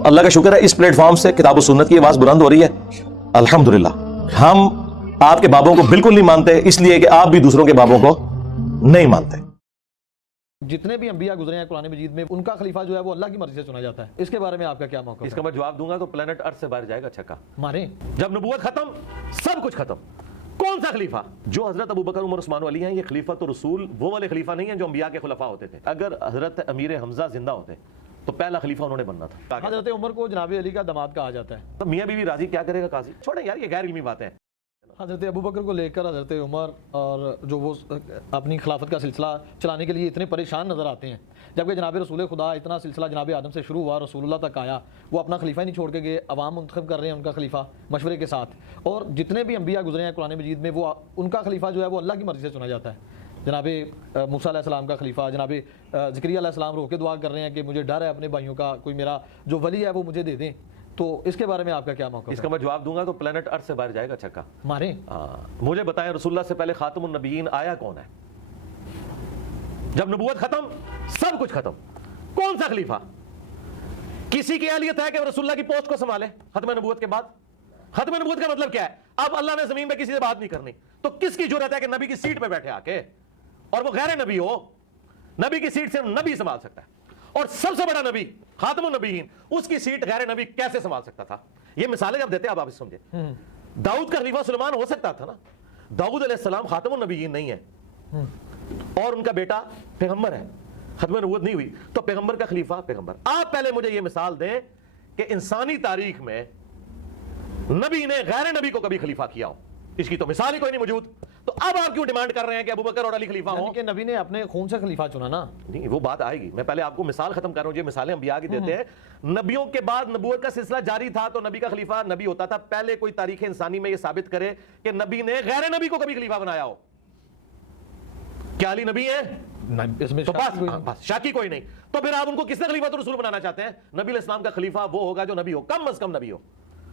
اللہ کا शुक्र है इस प्लेटफॉर्म से किताब और सुन्नत की आवाज बुलंद हो रही है अल्हम्दुलिल्लाह। हम आपके बाबों को बिल्कुल नहीं मानते इसलिए कि आप भी दूसरों के बाबों को नहीं मानते। जितने भी अंबिया गुजरे हैं कुरान मजीद में उनका खलीफा जो है वो अल्लाह की मर्जी से चुना जाता है। इसके बारे में आपका क्या मौका? इसका मैं जवाब दूंगा तो प्लेनेट अर्थ से बाहर जाएगा छक्का। मारे जब नबूवत खत्म सब कुछ खत्म। कौन सा खलीफा? जो हजरत अबू बकर उमर उस्मान अली हैं, ये खलीफा तो रसूल वो वाले खलीफा नहीं है जो अंबिया के खुलफा होते थे। अगर हजरत अमीर हमजा जिंदा होते तो पहला खलीफा उन्होंने बनना था। हजरत उमर को जनाब अली का दामाद कहा जाता है। तो मियां बीवी राजी क्या करेगा काजी? छोड़े यार, ये गैर इल्मी बातें हैं। हजरत अबू बकर को लेकर हजरत उमर और जो वो अपनी खिलाफत का सिलसिला चलाने के लिए इतने परेशान नज़र आते हैं, जबकि जनाब रसूल खुदा इतना सिलसिला जनाब आदम से शुरू हुआ रसूलुल्लाह तक आया, वो अपना खलीफा ही नहीं छोड़ के गए, अवाम मुंतखब कर रहे हैं उनका खलीफा मशवरे के साथ। और जितने भी अंबिया गुजरे हैं कुरान मजीद में वो उनका खलीफा जो है वो अल्लाह की मर्ज़ी से चुना जाता है। जनाब मूसा अलैहिस्सलाम का खलीफा, जनाब ज़करिया अलैहिस्सलाम रो के दुआ कर रहे हैं कि मुझे डर है अपने भाइयों का, कोई मेरा जो वली है वो मुझे दे दें। तो इसके बारे में आपका क्या मौका? इसका मैं जवाब दूंगा तो प्लेनेट अर्थ से बाहर जाएगा छक्का। मारे मुझे बताएं रसूलुल्लाह से पहले खातमुन नबीयीन आया कौन है? जब नबूवत खत्म सब कुछ खत्म। कौन सा खलीफा? किसी की अहलियत है कि रसूलुल्लाह की पोस्ट को संभाले खत्म नबूवत के बाद? खत्म नबूवत का मतलब क्या है? अब अल्लाह ने जमीन पे किसी से बात नहीं करनी, तो किसकी जुर्रत है कि नबी की सीट पे बैठे आके, और वो गैर नबी हो? नबी की सीट से नबी संभाल सकता है, और सबसे बड़ा नबी खातमुन नबीयीन, उसकी सीट गैर नबी कैसे संभाल सकता था? ये मिसालें जब देते हैं आप समझे। दाऊद का खलीफा सुलेमान हो सकता था ना। दाऊद अलैहिस्सलाम खातमुन नबीयीन नहीं है, और उनका बेटा पैगंबर है, खत्म नबूवत नहीं हुई, तो पैगंबर का खलीफा पैगंबर। आप पहले मुझे ये मिसाल दें कि इंसानी तारीख में नबी ने गैर नबी को कभी खलीफा किया हो, इसकी तो मिसाल ही कोई नहीं मौजूद। तो अब आप क्यों डिमांड कर रहे हैं कि अबू बकर और अली खलीफा हो? कि नबी ने अपने खून से खलीफा चुना ना। नहीं, वो बात आएगी, मैं पहले आपको मिसाल खत्म कर रहा हूं। ये मिसालें अंबिया की देते हैं। नबियों के बाद नबूवत का सिलसिला जारी था तो नबी का खलीफा नबी होता था। पहले कोई तारीख इंसानी में ये साबित करे कि नबी ने गैर नबी को कभी खलीफा बनाया हो। क्या अली नबी है? इसमें तो बस शाकी कोई नहीं। तो फिर आप उनको किसने खलीफा तो रसूल बनाना चाहते हैं? नबी अलैहिस्सलाम का खलीफा वो होगा जो नबी हो, कम अज कम नबी हो।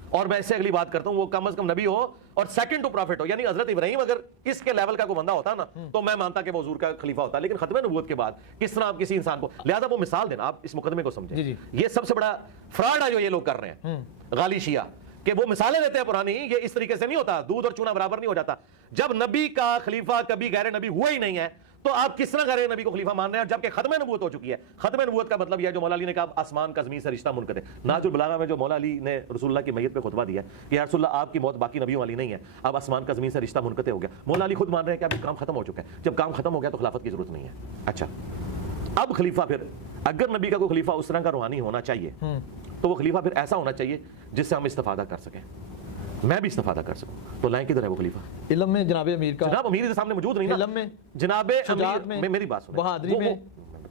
और मैं इससे अगली बात करता हूं, वो कम अज कम नबी हो और सेकंड टू प्रॉफिट हो। यानी हजरत इब्राहिम अगर इसके लेवल का कोई बंदा होता ना तो मैं मानता कि वो हुजूर का खलीफा होता। लेकिन खत्म नबूवत के बाद किस तरह आप किसी इंसान को, लिहाजा वो मिसाल देना, आप इस मुकदमे को समझें। ये सबसे बड़ा फ्रॉड है जो ये लोग कर रहे हैं, गाली शिया, कि वो मिसालें देते हैं पुरानी। ये इस तरीके से नहीं होता, दूध और चूना बराबर नहीं हो जाता। जब नबी का खलीफा कभी गैर नबी हुआ ही नहीं है तो आप किस तरह गैर नबी को खलीफा मान रहे हैं, जबकि खत्म नबूवत हो चुकी है। खत्म नबूवत का मतलब यह है जो मौला अली ने कहा आसमान का ज़मीन से रिश्ता मुनक़ते। नाजुल बलागा में जो मौला अली ने रसूलुल्लाह की मैयत पे खुतबा दिया कि या रसूलुल्लाह आपकी मौत बाकी नबियों वाली नहीं है, अब आसमान का ज़मीन से रिश्ता मुनक़ते हो गया। मौला अली खुद मान रहे हैं कि अब काम खत्म हो चुका है। जब काम खत्म हो गया तो खिलाफत की जरूरत नहीं है। अच्छा, अब खलीफा फिर अगर नबी का कोई खलीफा उस तरह का रूहानी होना चाहिए तो वो खलीफा फिर ऐसा होना चाहिए जिससे हम इस्तेफादा कर सकें, मैं भी इस्तेफादा कर सकूं। तो लाएं किधर है वो खलीफा? इल्म में जनाब अमीर का, जनाब अमीर के सामने मौजूद नहीं ना। इल्म में, जनाब शुजाअत में, मेरी बात सुनो, बहादुरी में,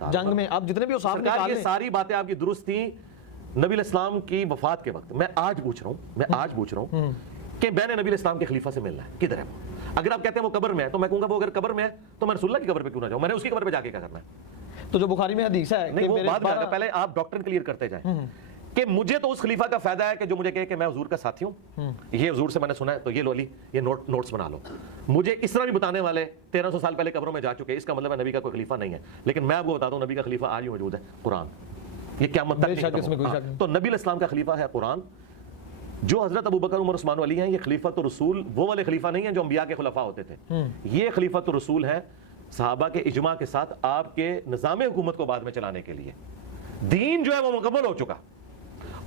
जंग में, आप जितने भी उसाफ निकाल ये सारी बातें आपकी दुरुस्त थी नबी इस्लाम की वफात के वक्त। मैं आज पूछ रहा हूं कि मैंने नबी इस्लाम के खलीफा से मिलना है, किधर है वो? अगर आप कहते हैं वो कब्र में है तो मैं कहूंगा वो अगर कब्र में है तो मैं रसूलुल्लाह की कब्र पे क्यों ना जाऊं? मैंने उसकी कब्र पे जाके क्या करना है? तो जो बुखारी में हदीस है, नहीं वो बात में, पहले आप डॉक्टर क्लियर करते जाएं कि मुझे तो उस खलीफा का फायदा है कि जो मुझे कहे कि मैं हुजूर का साथी हूं, ये हुजूर से मैंने सुना है, तो ये लो अली, ये नोट्स बना लो। मुझे इस तरह भी बताने वाले 1300 साल पहले कब्रों में जा चुके, इसका मतलब है नबी का कोई खलीफा नहीं है। लेकिन मैं आपको बता दूं नबी का खलीफा आज भी मौजूद है, कुरान। ये क्या मतलब? तो नबी इस्लाम का खलीफा है कुरान। जो हजरत अबू बकर उमर उस्मान अली हैं, ये खलीफा तो रसूल वो वाले खलीफा नहीं है जो अंबिया के खुलफा होते थे। ये खलीफा तो रसूल है सहाबा के इजमा के साथ आपके निज़ाम हुकूमत को बाद में चलाने के लिए। दीन जो है वो मुकम्मल हो चुका,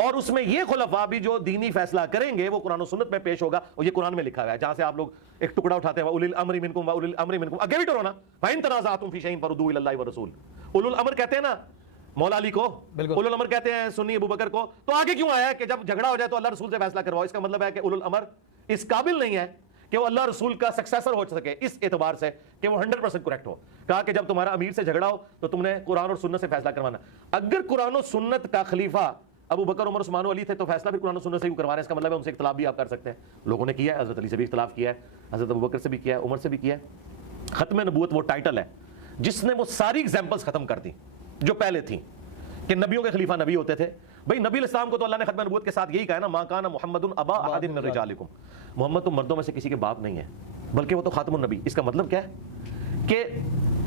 और उसमें ये खुलफा भी जो दीनी फैसला करेंगे वो कुरान और सुन्नत में पेश होगा। और ये कुरान में लिखा हुआ है, जहां से आप लोग एक टुकड़ा उठाते हैं उलिल अम्रि मिनकुम व उलिल अम्रि मिनकुम, आगे भी डरो ना, फाइन तनाज़अतुम फी शैइन फरुद्दू इलल्लाहि व रसूल। उलुल अम्र कहते हैं ना मौला अली को, उलुल अम्र कहते हैं सुन्नी अबू बकर को। तो आगे क्यों आया है कि जब झगड़ा हो जाए तो अल्लाह रसूल से फैसला करवाओ? इसका मतलब है कि उलुल अम्र इस काबिल नहीं है कि वो अल्लाह रसूल का सक्सेसर हो सके, इस एतबार से कि वो 100% करेक्ट हो। कहा कि जब तुम्हारा अमीर से झगड़ा हो तो तुमने कुरान और सुन्नत से फैसला करवाना। अगर कुरान और सुन्नत का खलीफा अबू बकर उमर उस्मान अली थे तो फैसला फिर कुरान और सुन्नत से ही करवा रहे हैं। इसका मतलब है उनसे इख्तिलाफ भी आप कर सकते हैं। लोगों ने किया है, हजरत अली से भी इख्तिलाफ किया है, हजरत अबू बकर से भी किया है, उमर से भी किया है। खत्म नबूवत वो टाइटल है जिसने वो सारी एग्जाम्पल्स खत्म कर दी जो पहले थी कि नबियों के खलीफा नबी होते थे। भाई नबी इस्लाम को तो अल्लाह ने खत्म नबूवत के साथ यही कहा है ना, मा काना मुहम्मदुन अबा अहदिन मिन रिजालिकुम, मोहम्मद तो मर्दों में से किसी के बाप नहीं है बल्कि वो तो खातमुन नबी। इसका मतलब क्या है कि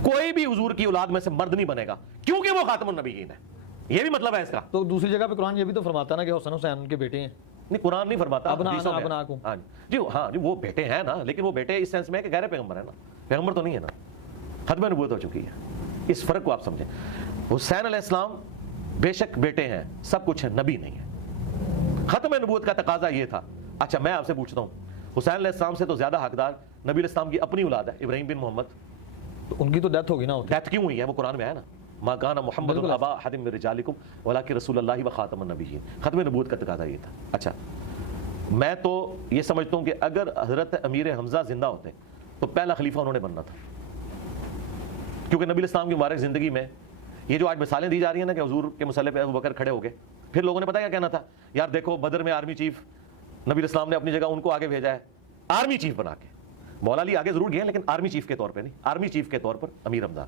कोई भी हुजूर की औलाद में से मर्द नहीं बनेगा क्योंकि वो खातमुन नबीयीन है। یہ بھی مطلب ہے اس کا. تو دوسری جگہ پہ قرآن یہ بھی تو فرماتا ہے نا کہ حسن حسین ان کے بیٹے ہیں. نہیں قرآن نہیں فرماتا حدیثوں میں. ابناکم. ہاں جی ہاں جی وہ بیٹے ہیں نا, لیکن وہ بیٹے اس سینس میں کہ غیر پیغمبر ہے نا, پیغمبر تو نہیں ہے نا, ختم نبوت ہو چکی ہے. اس فرق کو آپ سمجھیں. حسین علیہ السلام بے شک بیٹے ہیں, سب کچھ ہے, نبی نہیں ہے. ختم نبوت کا تقاضا یہ تھا. اچھا میں آپ سے پوچھتا ہوں, حسین علیہ السلام سے تو زیادہ حقدار نبی علیہ السلام کی اپنی اولاد ہے, ابراہیم بن محمد. تو ان کی تو ڈیتھ ہوگی نا. ڈیتھ کیوں ہوئی ہے؟ وہ قرآن میں ہے نا, ما کان محمد ابا احد من رجالکم ولکن رسول اللہ و خاتم النبیین. ختم نبوت کا تقاضا یہ تھا. اچھا میں تو یہ سمجھتا ہوں کہ اگر حضرت امیر حمزہ زندہ ہوتے تو پہلا خلیفہ انہوں نے بننا تھا, کیونکہ نبی الاسلام کی مبارک زندگی میں یہ جو آج مثالیں دی جا رہی ہیں نا کہ حضور کے مسئلے پہ ابوبکر کھڑے ہو گئے, پھر لوگوں نے پتا کیا کہنا تھا, یار دیکھو بدر میں آرمی چیف نبی الاسلام نے اپنی جگہ ان کو آگے بھیجا ہے آرمی چیف بنا کے. مولا علی آگے ضرور گئے لیکن آرمی چیف کے طور پہ نہیں, آرمی چیف کے طور پر امیر حمزہ,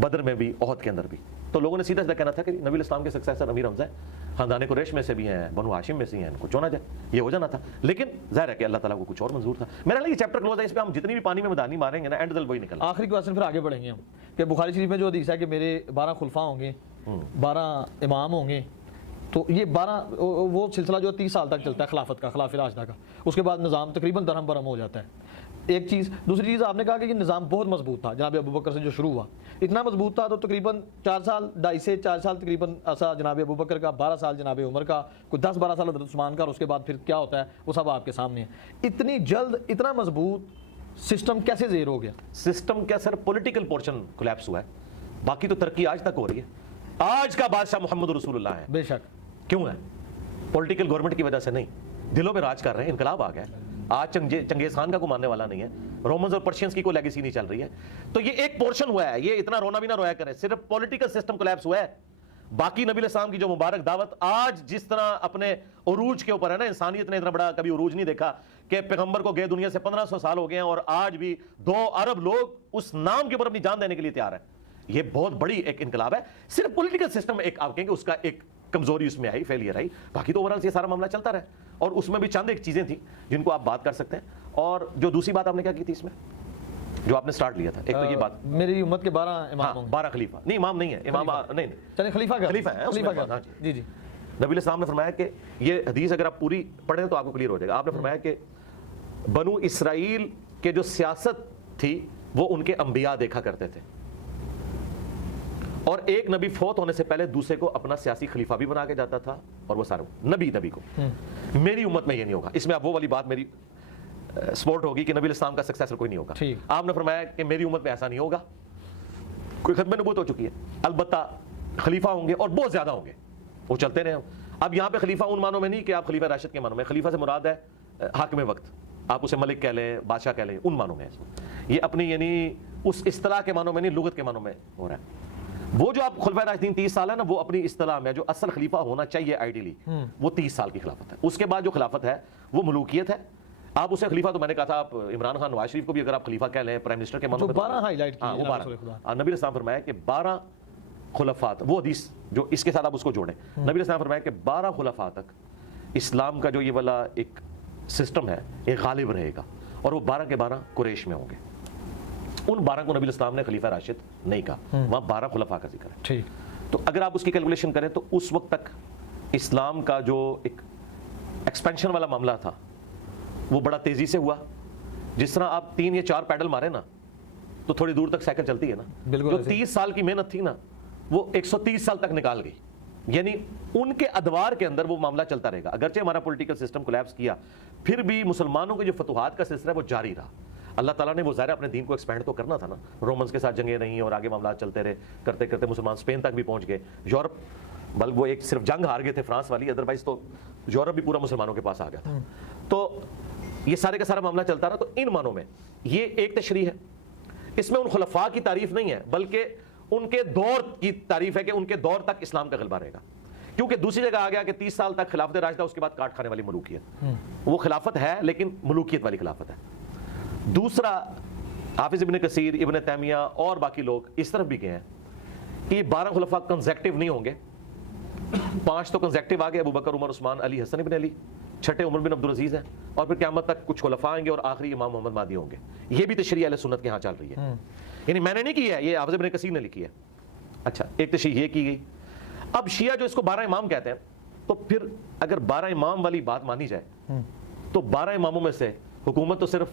بدر میں بھی احد کے اندر بھی. تو لوگوں نے سیدھا سیدھا کہنا تھا کہ نبی الاسلام کے سکسیسر امیر حمزہ ہے, خاندان قریش میں سے بھی ہیں, بنو ہاشم میں سے ہیں, ان کو چنا جائے, یہ ہو جانا تھا. لیکن ظاہر ہے کہ اللہ تعالیٰ کو کچھ اور منظور تھا. میرا نہیں یہ چیپٹر کلوز ہے, اس پہ ہم جتنی بھی پانی میں مدانی ماریں گے نا اینڈ دل وہی نکل. آخری کویشچن پھر آگے بڑھیں گے ہم, کہ بخاری شریف میں جو حدیث ہے کہ میرے 12 خلفاء ہوں گے, 12 امام ہوں گے, تو یہ 12 وہ سلسلہ جو 30 سال تک چلتا ہے خلافت کا, خلافہ راشدہ کا, اس کے بعد نظام تقریباً درہم برہم ہو جاتا ہے. ایک چیز. دوسری چیز آپ نے کہا کہ یہ نظام بہت مضبوط تھا جناب ابوبکر سے جو شروع ہوا, اتنا مضبوط تھا تو تقریباً 4 سال 2.5 سے 4 سال تقریباً ایسا جناب ابوبکر کا, 12 سال جناب عمر کا, کوئی 10-12 سال حضرت عثمان کا, اور اس کے بعد پھر کیا ہوتا ہے وہ سب آپ کے سامنے ہے. اتنی جلد اتنا مضبوط سسٹم کیسے زیر ہو گیا؟ سسٹم کیا سر, پولیٹیکل پورشن کولیپس ہوا ہے, باقی تو ترقی آج تک ہو رہی ہے. آج کا بادشاہ محمد رسول اللہ ہے. بے شک. کیوں ہے؟ پولیٹیکل گورنمنٹ کی وجہ سے نہیں, دلوں میں راج کر رہے ہیں, انقلاب آ گیا. آج چنگیز خان کا کوئی ماننے والا نہیں ہے, رومنز اور پرشینز کی کوئی لیگیسی نہیں چل رہی ہے. تو یہ ایک پورشن ہوا ہے, یہ اتنا رونا بھی نہ رویا کرے, صرف پولیٹیکل سسٹم کولیپس ہوا ہے. باقی نبی علیہ السلام کی جو مبارک دعوت آج جس طرح اپنے عروج کے اوپر ہے نا, انسانیت نے اتنا بڑا کبھی عروج نہیں دیکھا کہ پیغمبر کو گئے دنیا سے 1500 سال ہو گئے ہیں اور آج بھی 2 ارب لوگ اس نام کے اوپر اپنی جان دینے کے لیے تیار ہیں. یہ بہت بڑی ایک انقلاب ہے. صرف پولیٹیکل سسٹم ایک آپ کہیں گے اس کا ایک کمزوری اس میں آئی, فیلئر آئی, باقی تو اوورال یہ سارا معاملہ چلتا رہا. اور اس میں بھی چند ایک چیزیں تھیں جن کو آپ بات کر سکتے ہیں. اور جو دوسری بات آپ نے کیا کی تھی اس میں جو آپ نے سٹارٹ لیا تھا, ایک تو یہ بات میری امت کے 12 امام ہوں. 12 خلیفہ نہیں, امام نہیں ہے, امام نہیں, چلیں خلیفہ کا, خلیفہ ہے, خلیفہ کا. جی جی. نبی علیہ السلام نے فرمایا کہ یہ حدیث اگر آپ پوری پڑھیں تو آپ کو کلیئر ہو جائے گا. آپ نے فرمایا کہ بنو اسرائیل کے جو سیاست تھی وہ ان کے انبیاء دیکھا کرتے تھے, اور ایک نبی فوت ہونے سے پہلے دوسرے کو اپنا سیاسی خلیفہ بھی بنا کے جاتا تھا, اور وہ سارے نبی کو. میری امت میں یہ نہیں ہوگا. اس میں اب وہ والی بات میری سپورٹ ہوگی کہ نبی علیہ السلام کا سکسیسر کوئی نہیں ہوگا. آپ نے فرمایا کہ میری امت میں ایسا نہیں ہوگا, کوئی ختم نبوت ہو چکی ہے, البتہ خلیفہ ہوں گے اور بہت زیادہ ہوں گے, وہ چلتے رہے. اب یہاں پہ خلیفہ ان معنوں میں نہیں کہ آپ خلیفہ راشد کے معنوں میں, خلیفہ سے مراد ہے حاکم وقت, آپ اسے ملک کہہ لیں, بادشاہ کہہ لیں, ان معنوں میں. یہ اپنی یعنی اس اصطلاح کے معنوں میں نہیں, لغت کے معنوں میں ہو رہا ہے. وہ جو آپ خلفۂ راشدین 30 سال ہے نا, وہ اپنی اصطلاح میں جو اصل خلیفہ ہونا چاہیے آئیڈیلی وہ 30 سال کی خلافت ہے. اس کے بعد جو خلافت ہے وہ ملوکیت ہے. آپ اسے خلیفہ, تو میں نے کہا تھا آپ عمران خان نواز شریف کو بھی اگر آپ خلیفہ کہہ لیں, پرائم منسٹر کے معنوں میں 12 ہائی لائٹ کی, وہ 12. نبی السلام فرمایا کہ 12 خلفات, وہ حدیث جو اس کے ساتھ آپ اس کو جوڑیں, نبی السلام فرمایا کہ 12 خلفاء تک اسلام کا جو یہ والا ایک سسٹم ہے یہ غالب رہے گا, اور وہ 12 کے 12 قریش میں ہوں گے. ان 12 کو نبی الاسلام نے خلیفہ راشد نہیں کہا, وہاں 12 خلفاء کا ذکر ہے. ٹھیک. تو اگر آپ اس کی کیلکولیشن کریں تو اس وقت تک اسلام کا جو ایک ایکسپینشن والا معاملہ تھا وہ بڑا تیزی سے ہوا. جس طرح آپ 3 یا 4 پیڈل مارے نا تو تھوڑی دور تک سائیکل چلتی ہے نا, جو 30 سال کی محنت تھی نا وہ 130 سال تک نکال گئی. یعنی ان کے ادوار کے اندر وہ معاملہ چلتا رہے گا. اگرچہ ہمارا پولیٹیکل سسٹم کولیپس کیا, پھر بھی مسلمانوں کے جو فتوحات کا سلسلہ ہے وہ جاری رہا. اللہ تعالیٰ نے وہ ظاہر اپنے دین کو ایکسپینڈ تو کرنا تھا نا, رومنز کے ساتھ جنگیں رہیں اور آگے معاملات چلتے رہے, کرتے کرتے مسلمان اسپین تک بھی پہنچ گئے, یورپ, بلکہ وہ ایک صرف جنگ ہار گئے تھے فرانس والی, ادروائز تو یورپ بھی پورا مسلمانوں کے پاس آ گیا تھا. تو یہ سارے کا سارا معاملہ چلتا رہا. تو ان معنوں میں یہ ایک تشریح ہے. اس میں ان خلفاء کی تعریف نہیں ہے بلکہ ان کے دور کی تعریف ہے کہ ان کے دور تک اسلام کا غلبہ رہے گا. کیونکہ دوسری جگہ آ گیا کہ 30 سال تک خلافت راشدہ, اس کے بعد کاٹ کھانے والی ملوکیت. وہ خلافت ہے لیکن ملوکیت والی خلافت ہے. دوسرا حافظ ابن کثیر, ابن تیمیہ اور باقی لوگ اس طرف بھی گئے ہیں کہ یہ 12 خلفاء کنزیکٹیو نہیں ہوں گے. 5 تو کنزیکٹیو آ گئے, ابوبکر, عمر, عثمان, علی, حسن ابن علی, 6 عمر بن عبدالعزیز ہیں, اور پھر قیامت تک کچھ خلفاء آئیں گے اور آخری امام محمد مہدی ہوں گے. یہ بھی تشریح اہل سنت کے ہاں چل رہی ہے. یعنی میں نے نہیں کی ہے, یہ حافظ ابن کثیر نے لکھی ہے. اچھا, ایک تشریح یہ کی گئی. اب شیعہ جو اس کو 12 امام کہتے ہیں، تو پھر اگر 12 امام والی بات مانی جائے تو 12 اماموں میں سے حکومت تو صرف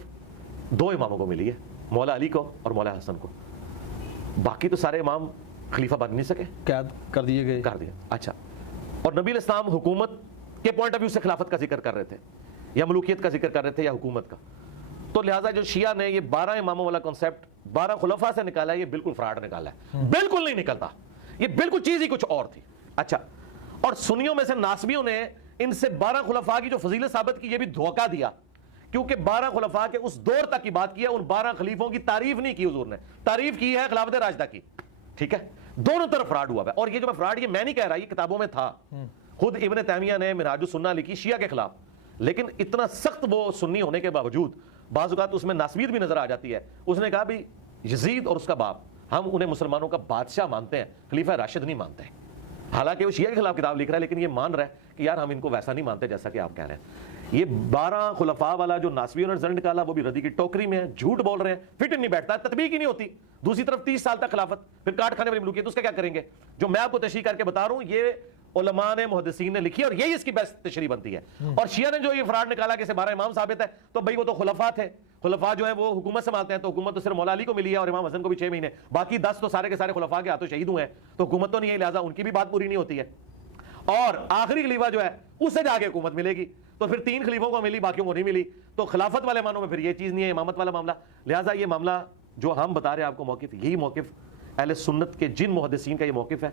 2 اماموں کو ملی ہے، مولا علی کو اور مولا حسن کو، باقی تو سارے امام خلیفہ بن نہیں سکے، قید کر دیے گئے، کر دیا۔ اچھا، اور نبی علیہ السلام حکومت کے پوائنٹ آف ویو سے خلافت کا ذکر کر رہے تھے یا ملوکیت کا ذکر کر رہے تھے یا حکومت کا، تو لہٰذا جو شیعہ نے یہ 12 اماموں والا کنسپٹ 12 خلفاء سے نکالا ہے، یہ بالکل فراڈ نکالا ہے، بالکل نہیں نکلتا، یہ بالکل چیز ہی کچھ اور تھی۔ اچھا، اور سنیوں میں سے ناسبیوں نے ان سے 12 خلفاء کی جو فضیلت ثابت کی، یہ بھی دھوکہ دیا، کیونکہ 12 خلفاء کے اس دور تک کی بات کی ہے، ان 12 خلیفوں کی تعریف نہیں کی حضور نے، تعریف کی ہے خلافت راشدہ کی، ٹھیک ہے؟ دونوں طرف فراڈ ہوا ہے، اور یہ جو میں فراڈ، یہ میں نہیں کہہ رہا، یہ کتابوں میں تھا، خود ابن تیمیہ نے منہاج السنہ لکھی شیعہ کے خلاف، لیکن اتنا سخت وہ سنی ہونے کے باوجود بعض اوقات اس میں ناسبیت بھی نظر آ جاتی ہے۔ اس نے کہا بھی یزید اور اس کا باپ، ہم انہیں مسلمانوں کا بادشاہ مانتے ہیں، خلیفہ راشد نہیں مانتے، حالانکہ وہ شیعہ کے خلاف کتاب لکھ رہا ہے، لیکن یہ مان رہا ہے کہ یار ہم ان کو ویسا نہیں مانتے جیسا کہ آپ کہہ رہے ہیں۔ یہ 12 خلفاء والا جو ناسبیوں نے رزلٹ نکالا، وہ بھی ردی کی ٹوکری میں ہے، جھوٹ بول رہے ہیں، فٹ نہیں بیٹھتا، تطبیق ہی نہیں ہوتی۔ دوسری طرف 30 سال تک خلافت، پھر کاٹ کھانے والی ملوکیت، اس کا کیا کریں گے؟ جو میں آپ کو تشریح کر کے بتا رہا ہوں، یہ علماء نے، محدثین نے لکھی، اور یہی اس کی بیسٹ تشریح بنتی ہے۔ اور شیعہ نے جو یہ فراڈ نکالا کہ اسے 12 امام ثابت ہے، تو بھائی وہ تو خلفاء تھے، خلفاء جو ہیں وہ حکومت سنبھالتے ہیں، تو حکومت تو صرف مولا علی کو ملی ہے اور امام حسن کو بھی 6 مہینے، باقی 10 تو سارے کے سارے خلفاء کے ہاتھوں شہید ہوئے ہیں، تو حکومت تو نہیں ہے، لہٰذا ان کی بھی بات پوری نہیں ہوتی ہے۔ اور آخری خلیفہ جو ہے اس سے جا کے حکومت ملے گی، تو پھر 3 خلیفوں کو ملی، باقیوں کو نہیں ملی، تو خلافت والے معنوں میں پھر یہ چیز نہیں ہے، امامت والا معاملہ۔ لہٰذا یہ معاملہ جو ہم بتا رہے ہیں آپ کو موقف، یہی موقف اہل سنت کے جن محدثین کا یہ موقف ہے،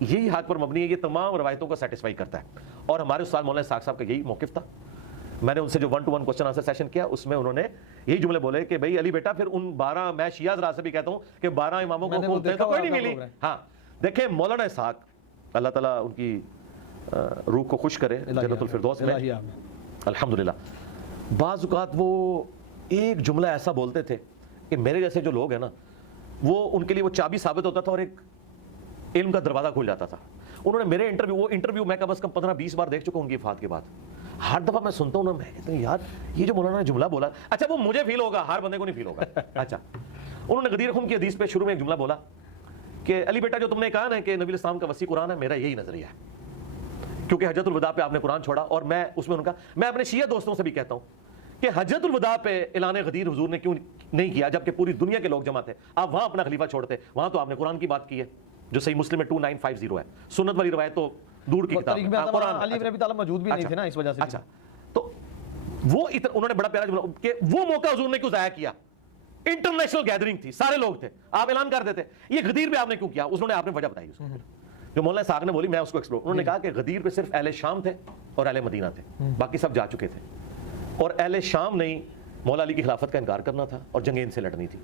یہی حق پر مبنی ہے، یہ تمام روایتوں کو سیٹسفائی کرتا ہے، اور ہمارے استاد مولانا اسحاق صاحب کا یہی موقف تھا۔ میں نے ان سے جو 1 to 1 کوسچن آنسر سیشن کیا، اس میں انہوں نے یہی جملے بولے کہ بھائی علی بیٹا، پھر ان 12، میں شیعہ حضرات سے بھی کہتا ہوں کہ 12 اماموں کو حکومت تو کوئی نہیں ملی۔ ہاں دیکھیں مولانا اسحاق، اللہ تعالیٰ ان کی روح کو خوش کرے جنت الفردوس میں، الحمدللہ، بعض اوقات وہ ایک جملہ ایسا بولتے تھے کہ میرے جیسے جو لوگ ہیں نا، وہ ان کے لیے وہ چابی ثابت ہوتا تھا اور ایک علم کا دروازہ کھل جاتا تھا۔ انہوں نے میرے انٹرویو میں کم از کم 15-20 بار دیکھ چکا ہوں گی وفات کے بعد، ہر دفعہ میں سنتا ہوں نا، میں کہتا ہوں یار یہ جو مولانا نے جملہ بولا، اچھا وہ مجھے فیل ہوگا، ہر بندے کو نہیں فیل ہوگا۔ اچھا، انہوں نے غدیر خم کی حدیث پہ شروع میں ایک جملہ بولا کہ علی بیٹا جو تم نے کہا نا کہ نبی علیہ السلام کا وسیع قرآن ہے، میرا یہی نظریہ ہے، کیونکہ حجۃ الوداع پہ آپ نے قرآن چھوڑا، اور میں اس میں ان کا، میں اپنے شیعہ دوستوں سے بھی کہتا ہوں کہ حجۃ الوداع پہ اعلان غدیر حضور نے کیوں نہیں کیا، جبکہ پوری دنیا کے لوگ جمع تھے، آپ وہاں اپنا خلیفہ چھوڑتے، وہاں تو آپ نے قرآن کی بات کی ہے جو صحیح مسلم میں 2950 ہے، سنت والی روایت تو دور کی کتاب ہے، قرآن علی بن ابی طالب موجود بھی نہیں تھے نا اس وجہ سے۔ اچھا، تو وہ انہوں نے بڑا پیارا جملہ کہ وہ موقع حضور نے کیوں ضائع کیا، انٹرنیشنل گیدرنگ تھی، سارے لوگ تھے، آپ اعلان کر دیتے، یہ غدیر پہ آپ نے کیوں کیا، انہوں نے آپ نے وجہ بتائی اس کو، جو مولانا اسحاق نے بولی، میں اس کو ایکسپلور، انہوں نے کہا کہ غدیر پہ صرف اہل شام تھے اور اہل مدینہ تھے، باقی سب جا چکے تھے، اور اہل شام نہیں مولا علی کی خلافت کا انکار کرنا تھا اور جنگیں ان سے لڑنی تھی،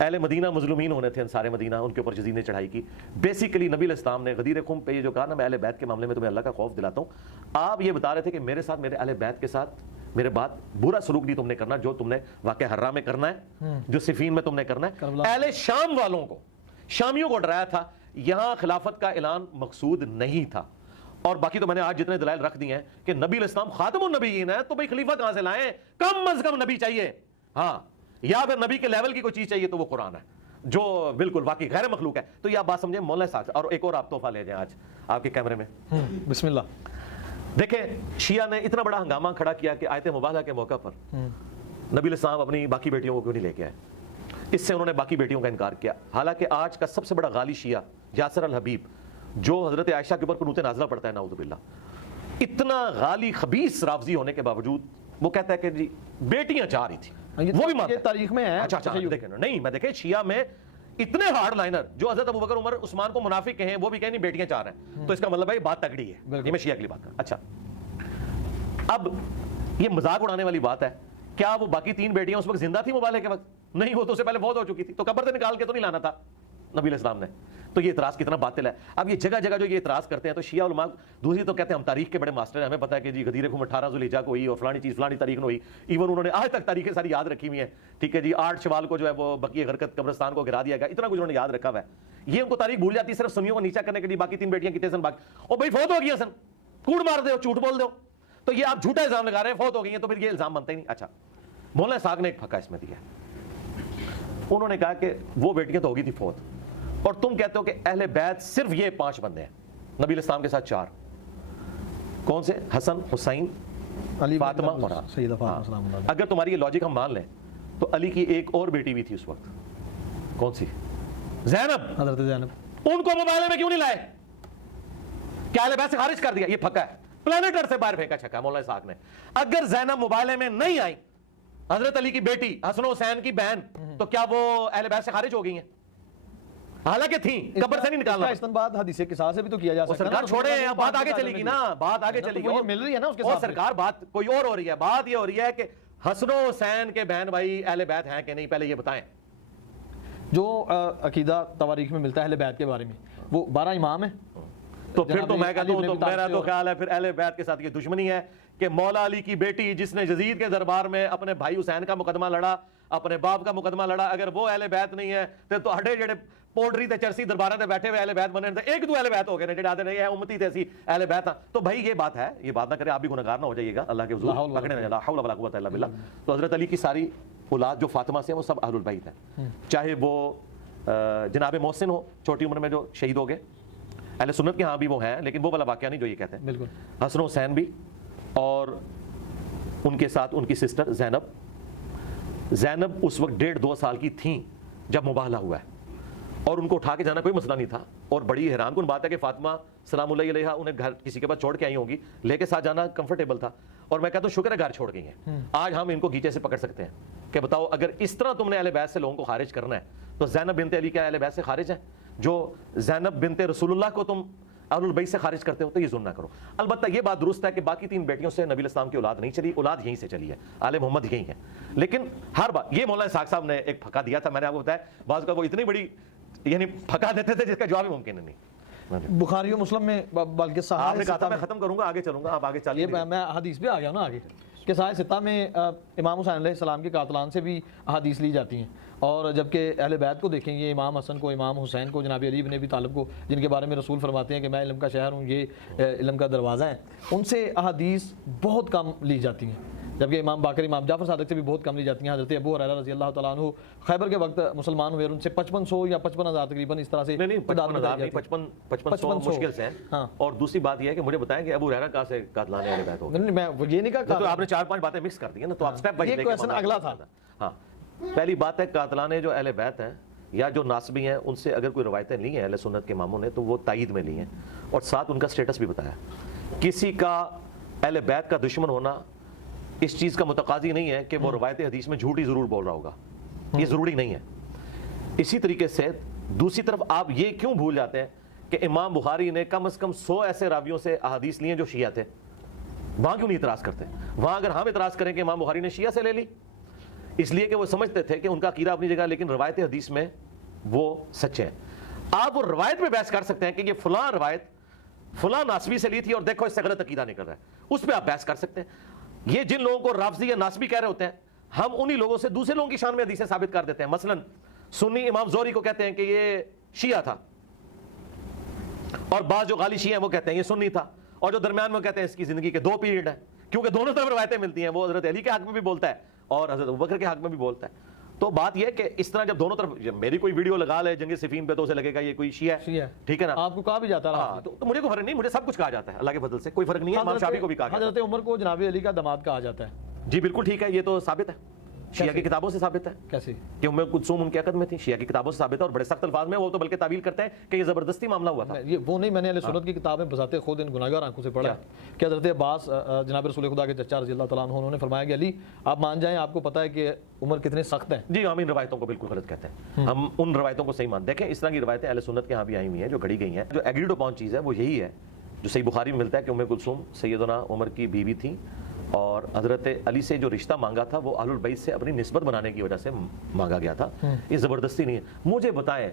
اہل مدینہ مظلومین ہونے تھے، انصار مدینہ، ان کے اوپر یزید نے چڑھائی کی۔ بیسیکلی نبی علیہ السلام نے غدیر خم پہ یہ جو کہا نا، میں اہل بیت کے معاملے میں تمہیں اللہ کا خوف دلاتا ہوں، آپ یہ بتا رہے تھے کہ میرے ساتھ، میرے اہل بیت کے ساتھ میرے بات برا سلوک نہیں تم نے کرنا، جو تم نے واقعہ حرہ میں کرنا ہے، جو صفین میں تم نے کرنا ہے۔ اہل شام والوں کو، شامیوں کو ڈرایا تھا، یہاں خلافت کا اعلان مقصود نہیں تھا۔ اور باقی تو میں نے آج جتنے دلائل رکھ دیے ہیں کہ نبی علیہ السلام خاتم النبیین ہے، تو بھائی خلیفہ کہاں سے لائیں، کم از کم نبی چاہیے، ہاں، یا پھر نبی کے لیول کی کوئی چیز چاہیے تو وہ قرآن ہے، جو بالکل واقعی غیر مخلوق ہے۔ تو یہ آپ بات سمجھیں مولانا اسحاق، اور ایک اور آپ تحفہ لے جائیں آج آپ کے کیمرے میں، بسم اللہ۔ دیکھیں شیعہ نے اتنا بڑا ہنگامہ کھڑا کیا کہ آیت مباہلہ کے موقع پر نبی علیہ السلام اپنی باقی بیٹیوں کو کیوں نہیں لے کے آئے، اس سے انہوں نے باقی بیٹیوں کا انکار کیا، حالانکہ آج کا سب سے بڑا غالی شیعہ یاسر الحبیب، جو حضرت عائشہ کے اوپر قنوت نازلہ پڑھتا ہے نعوذ باللہ، اتنا غالی خبیث رافضی ہونے کے باوجود وہ کہتا ہے کہ جی بیٹیاں چاہ رہی تھی، وہ بھی مانتا ہے، تاریخ میں ہے۔ اچھا دیکھیں نہیں، میں دیکھیں شیعہ میں اتنے ہارڈ لائنر جو حضرت ابوبکر عمر عثمان کو منافق کہیں، وہ بھی کہیں نہیں بیٹیاں چاہ رہے ہیں، تو اس کا مطلب ہے یہ بات تگڑی ہے، یہ میں شیعہ کے لیے بات کر رہا ہوں۔ اچھا، اب یہ مذاق اڑانے والی بات ہے، کیا وہ باقی 3 بیٹیاں اس وقت زندہ تھی مبالغے کے وقت؟ نہیں، وہ تو اس سے پہلے فوت ہو چکی تھی، تو قبر سے نکال کے تو نہیں لانا تھا نبی علیہ السلام نے، تو یہ اعتراض کتنا باطل ہے۔ اب یہ جگہ جگہ جو یہ اعتراض کرتے ہیں، تو شیعہ علماء دوسری تو کہتے ہیں ہم تاریخ کے بڑے ماسٹر ہیں، ہمیں پتہ ہے کہ جی غدیر خم 18 ذوالحجہ کو ہوئی اور فلانی چیز فلانی تاریخ میں ہوئی، ایون انہوں نے آج تک تاریخیں ساری یاد رکھی ہوئی ہیں، ٹھیک ہے جی، 8 شوال کو جو ہے وہ بقیہ غرقت قبرستان کو گرا دیا گیا، اتنا کچھ انہوں نے یاد رکھا ہوا ہے، یہ ان کو تاریخ بھول جاتی ہے، صرف سنیوں کو نیچا کرنے کے لیے، باقی 3 بیٹیاں کتنے سن باقی، اور بھائی فوت ہو گئی سن، کوڑ مار دو، جھوٹ بول دو، تو یہ آپ جھوٹا الزام لگا رہے ہیں، فوت ہو گئی ہیں، تو پھر یہ الزام بنتا ہی نہیں۔ اچھا، مولانا اسحاق نے ایک پھکا اس میں دیا، انہوں نے کہا کہ وہ بیٹیاں تو ہوگی تھی فوت، اور تم کہتے ہو کہ اہل بیت صرف یہ 5 بندے ہیں، नबी अलैहिस्सलाम के साथ 4, कौन से? हसन, हुसैन, अली फातिमा और सैयदा फातिमा सलाम हाँ। अगर तुम्हारी ये लॉजिक हम मान लें तो अली की एक और बेटी भी थी उस वक्त, कौन सी? ज़ैनब। हजरत ज़ैनब, उनको मुबाले में क्यों नहीं लाए? क्या अहले बैत से खारिज कर दिया? ये फका है, प्लेनेट अर्थ से बाहर फेंका छक्का मौलाना इसहाक ने। अगर ज़ैनब मुबाले में नहीं आई, हजरत अली की बेटी, हसन हुसैन की बहन, तो क्या वो अहले बैत से खारिज हो गई हैं? हालांकि थी, कब्र से नहीं निकालना। इस्तेमाल हदीस किसास से भी तो किया जा सकता है। सरकार छोड़े, अब बात आगे चलेगी ना, बात आगे चलेगी, तो मिल रही है ना उसके और साथ। सरकार बात कोई और हो रही है। बात ये हो रही है कि हसन हुसैन के बहन भाई अहले बैत हैं कि नहीं, पहले ये बताएं। जो अकीदा तवारीख में मिलता है अहले बैत के बारे में, वो 12 इमाम है। तो फिर तो मैं कहता हूं, अली तो इब्न अबी मेरा तालिब तो ख्याल है फिर अहले बैत के साथ ये दुश्मनी है कि मौला अली की बेटी जिसने यजीद के दरबार में अपने भाई हुसैन का मुकदमा लड़ा, अपने बाप का मुकदमा लड़ा, अगर वो अहले बैत नहीं है तो अड्डे जेड़े पोडरी ते चरसी दरबार में बैठे हुए अहले बैत बने, एक दो अहले बैत हो गए ने जेड़े आते नहीं है उम्मती थे ऐसी अहले बैत। तो भाई ये बात है, ये बात ना करे, आप भी गुनहगार ना हो जाइएगा अल्लाह के हुजूर, पकड़े ना, ला हौला वला कुव्वता इल्ला बिल्लाह। तो हजरत अली की सारी औलाद जो फातिमा से है वो सब अहलुल बैत है, चाहे वो जनाब मोहसिन हो छोटी उम्र में जो शहीद हो गए, अहले सुन्नत के यहाँ भी वो हैं, लेकिन वो वाला वाकया नहीं जो ये कहते हैं। बिल्कुल। हसन हुसैन भी, और उनके साथ उनकी सिस्टर ज़ैनब। ज़ैनब उस वक्त 1.5-2 साल की थी जब मुबाहला हुआ है, और उनको उठा के जाना कोई मसला नहीं था। और बड़ी हैरानकुन बात है कि फातिमा सलामुल्लाह अलैहा उन्हें घर किसी के पास छोड़ के आई होंगी, लेके साथ जाना कंफर्टेबल था। और मैं कहता हूँ शुक्र है घर छोड़ गई हैं। आज हम इनको गीचे से पकड़ सकते हैं कि बताओ अगर इस तरह तुमने अहले बैत से लोगों को खारिज करना है तो ज़ैनब बिनते अली क्या अहले बैत से खारिज है? जो ज़ैनब बिनते रसूलुल्लाह को तुम अहलुल बैत से खारिज करते हो तो ये जुल्म ना करो। अलबत्ता ये बात दुरुस्त है कि बाकी 3 बेटियों से नबी इस्लाम की औलाद नहीं चली, औलाद यहीं से चली है, आले मोहम्मद यहीं है। लेकिन हर बात ये मौलाना इसहाक साहब ने एक फका दिया था, मैंने आपको बताया, बाज़ का वो इतनी बड़ी यानी फका देते थे जिसका जवाब ही मुमकिन नहीं। बुखारी और मुस्लिम में बल्कि आपने कहा था मैं खत्म करूंगा, आगे चलूंगा, आप आगे चलिए। मैं हदीस पे आ गया ना आगे कि साहिब सित्ता में इमाम हुसैन अलैहिस्सलाम के कातलान से भी हदीस ली जाती हैं। और जबकि अहले बैत को देखेंगे, इमाम हसन को, इमाम हुसैन को, जनाब अली इब्न अबी तालिब को, जिनके बारे में रसूल फरमाते हैं कि मैं इल्म का शहर हूँ, ये इल्म का दरवाज़ा है, उनसे अहादीस बहुत कम ली जाती हैं। जबकि इमाम बाकर, इमाम जाफर सादिक से भी बहुत कम ली जाती हैं। हज़रत अबू हुरैरा रज़ी अल्लाह तआला अन्हु खैबर के वक्त मुसलमान हुए, उनसे 5500 या 55,000 तकरीबन इस तरह से नहीं 55,000 मुश्किल से हैं। हाँ। और दूसरी बात यह है कि मुझे बताएं कि अबू हुरैरा कहाँ से कातलाने अहले बैत हो गए? नहीं, मैं ये नहीं कहा, तो आपने 4-5 बातें मिक्स कर दी है ना, तो आप स्टेप बाय ये क्वेश्चन अगला था। हाँ, पहली बात है कातलाने जो अहले बैत हैं या जो नासबी हैं, उनसे अगर कोई रवायतें ली हैं अहले सुन्नत के इमामों ने तो वो तायीद में ली हैं, और साथ उनका स्टेटस भी बताया। किसी का अहले बैत का दुश्मन होना इस चीज़ का मुतकाजी नहीं है कि वो रवायत हदीस में झूठी ज़रूर बोल रहा होगा, ये ज़रूरी नहीं है। इसी तरीके से दूसरी तरफ आप ये क्यों भूल जाते हैं कि इमाम बुखारी ने कम से कम 100 ऐसे रावियों से अहादीस लिए जो शिया थे, वहाँ क्यों नहीं इतराज़ करते? वहाँ अगर हम इतराज़ करें कि इमाम बुखारी ने शिया से ले ली, इसलिए कि वो समझते थे कि उनका अकीदा अपनी जगह, लेकिन रवायत हदीस में वो सच्चे हैं। आप वो रवायत पे बहस कर सकते हैं कि ये फलां रवायत फलां नासबी से ली थी और देखो इससे गलत अकीदा निकल रहा है, उस पर आप बहस कर सकते हैं। ये जिन लोगों को राफजी या नासबी कह रहे होते हैं, हम उन्हीं लोगों से दूसरे लोगों की शान में हदीसें साबित कर देते हैं। मसलन सुन्नी इमाम ज़ोहरी को कहते हैं कि ये शिया था, और बाद जो गाली शिया हैं वो कहते हैं ये सुन्नी था, और जो दरमियान में कहते हैं इसकी जिंदगी के 2 पीरियड है, क्योंकि दोनों तरफ रवायतें मिलती हैं। वो हज़रत अली के हक में भी बोलता है और हज़रत अबू बकर के हक में भी बोलता है। तो बात यह है कि इस तरह जब दोनों तरफ, मेरी कोई वीडियो लगा ले जंग सिफीन पे तो उसे लगेगा ये कोई शिया है, ठीक है ना, आपको कहा भी जाता है। तो मुझे कोई फर्क नहीं, मुझे सब कुछ कहा जाता है, अल्लाह के फजल से कोई फर्क नहीं है। इमाम शाफी को भी कहा हज़रत उमर को जनाब अली का दामाद कहा जाता है। जी बिल्कुल ठीक है, ये तो साबित है, शिया की किताबों से साबित है। कैसे? कि उम्मे कुलसूम उनके अक़द में थी, शिया की किताबों से साबित है, और बड़े सख्त अल्फाज में वो तो बल्कि तावील करते हैं कि ये ज़बरदस्ती मामला हुआ था। ये वो नहीं, मैंने अहले सुन्नत की किताबें बजाते खुद इन गुनाहगार आंखों से पढ़ा कि हज़रत अब्बास जनाब रसूल खुदा के चचा रज़ी अल्लाह तआला अन्हु उन्होंने फरमाया कि अली आप मान जाएं, आपको पता है कि उमर कितने सख्त हैं। जी, हम इन रवायतों को बिल्कुल गलत कहते हैं, हम उन रवायतों को सही मान। देखें इस तरह की रवायतें अहले सुन्नत के यहाँ भी आई हुई हैं जो घड़ी गई हैं। जो एग्रीड अपॉन चीज़ है वो यही है जो सही बुखारी में मिलता है कि उम्मे कुलसूम सैयदना उमर की बीवी थी, और हज़रत अली से जो रिश्ता मांगा था वो अहलुल बैत से अपनी निस्बत बनाने की वजह से मांगा गया था, ये ज़बरदस्ती नहीं है। मुझे बताएं,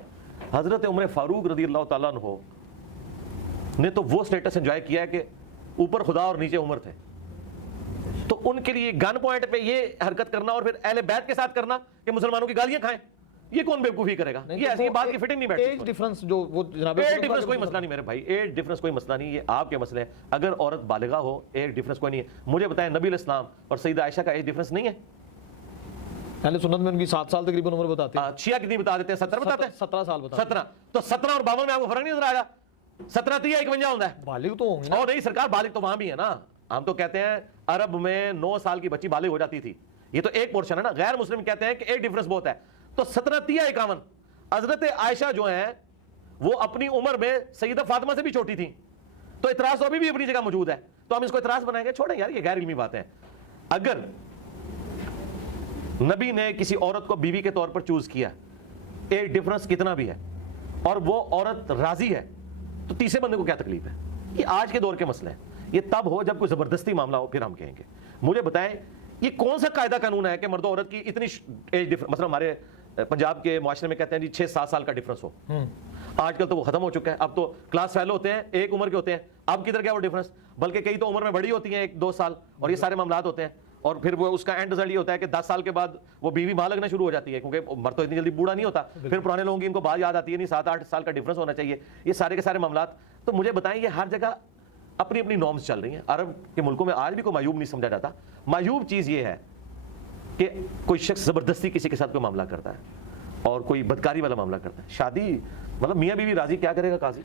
हज़रत उमर फारूक रज़ी अल्लाह तआला अन्हु ने तो वो स्टेटस एंजॉय किया है कि ऊपर खुदा और नीचे उमर थे, तो उनके लिए गन पॉइंट पे ये हरकत करना और फिर अहले बैत के साथ करना कि मुसलमानों की गालियां खाएं, ये कौन बेवकूफी करेगा? ये ऐसी बात की फिटिंग नहीं बैठती। एज डिफरेंस जो वो जनाब एज डिफरेंस कोई मसला नहीं मेरे भाई, एज डिफरेंस कोई मसला नहीं, ये आपके मसले हैं। अगर औरत बालिगा हो एज डिफरेंस कोई नहीं है। मुझे बताएं नबी अलैहिस्सलाम और सईदा आयशा का एज डिफरेंस नहीं है? अहले सुन्नत में उनकी 7 साल तकरीबन उम्र बताते हैं। शिया कितनी बता देते हैं? 17 बताते हैं। 17 साल बताते हैं। 17 तो 17 और 52 में आपको फर्क नहीं नजर आएगा? 17 51 होता है बालिग तो होंगे ना। और नहीं सरकार, बालिग तो वहां भी है ना। हम तो कहते हैं अरब में 9 साल की बच्ची बालिग हो जाती थी, ये तो एक पोर्शन है ना। गैर मुस्लिम कहते हैं कि एक डिफरेंस बहुत है। तो 17 51 हजरत आयशा जो है वो अपनी उम्र में सैयदा फातिमा से भी छोटी थी, तो इतराज तो अभी भी अपनी जगह मौजूद है। तो हम इसको इतराज बनाएंगे? छोड़ें यार, ये गैर इल्मी बातें हैं। अगर नबी ने किसी औरत को बीवी के तौर पर चूज किया, एक डिफरेंस कितना भी है, और वो औरत राजी है, तो तीसरे बंदे को क्या तकलीफ है? ये आज के दौर के मसले हैं। ये तब हो जब कोई जबरदस्ती मामला हो, फिर हम कहेंगे। मुझे बताएं ये कौन सा कायदा कानून है कि मर्द औरत की इतनी एज डिफरेंस, मतलब हमारे पंजाब के मुआशरे में कहते हैं जी 6-7 साल का डिफरेंस हो। आजकल तो वो खत्म हो चुका है, अब तो क्लास फेलो होते हैं, एक उम्र के होते हैं। अब किधर गया वो डिफरेंस? बल्कि कई तो उम्र में बड़ी होती हैं 1-2 साल, और ये सारे मामलात होते हैं। और फिर वो उसका एंड रिजल्ट ये होता है कि 10 साल के बाद वो बीवी मां लगना शुरू हो जाती है, क्योंकि मर्द तो इतनी जल्दी बूढ़ा नहीं होता। फिर पुराने लोगों की इनको बात याद आती है, नहीं 7-8 साल का डिफरेंस होना चाहिए। ये सारे के सारे मामलात, तो मुझे बताएं ये हर जगह अपनी अपनी नॉर्म्स चल रही हैं। अरब के मुल्कों में आज भी कोई मायूब नहीं समझा जाता। मायूब चीज़ ये है कि कोई शख्स ज़बरदस्ती किसी के साथ कोई मामला करता है और कोई बदकारी वाला मामला करता है। शादी मतलब मियाँ बीवी राजी, क्या करेगा काजी?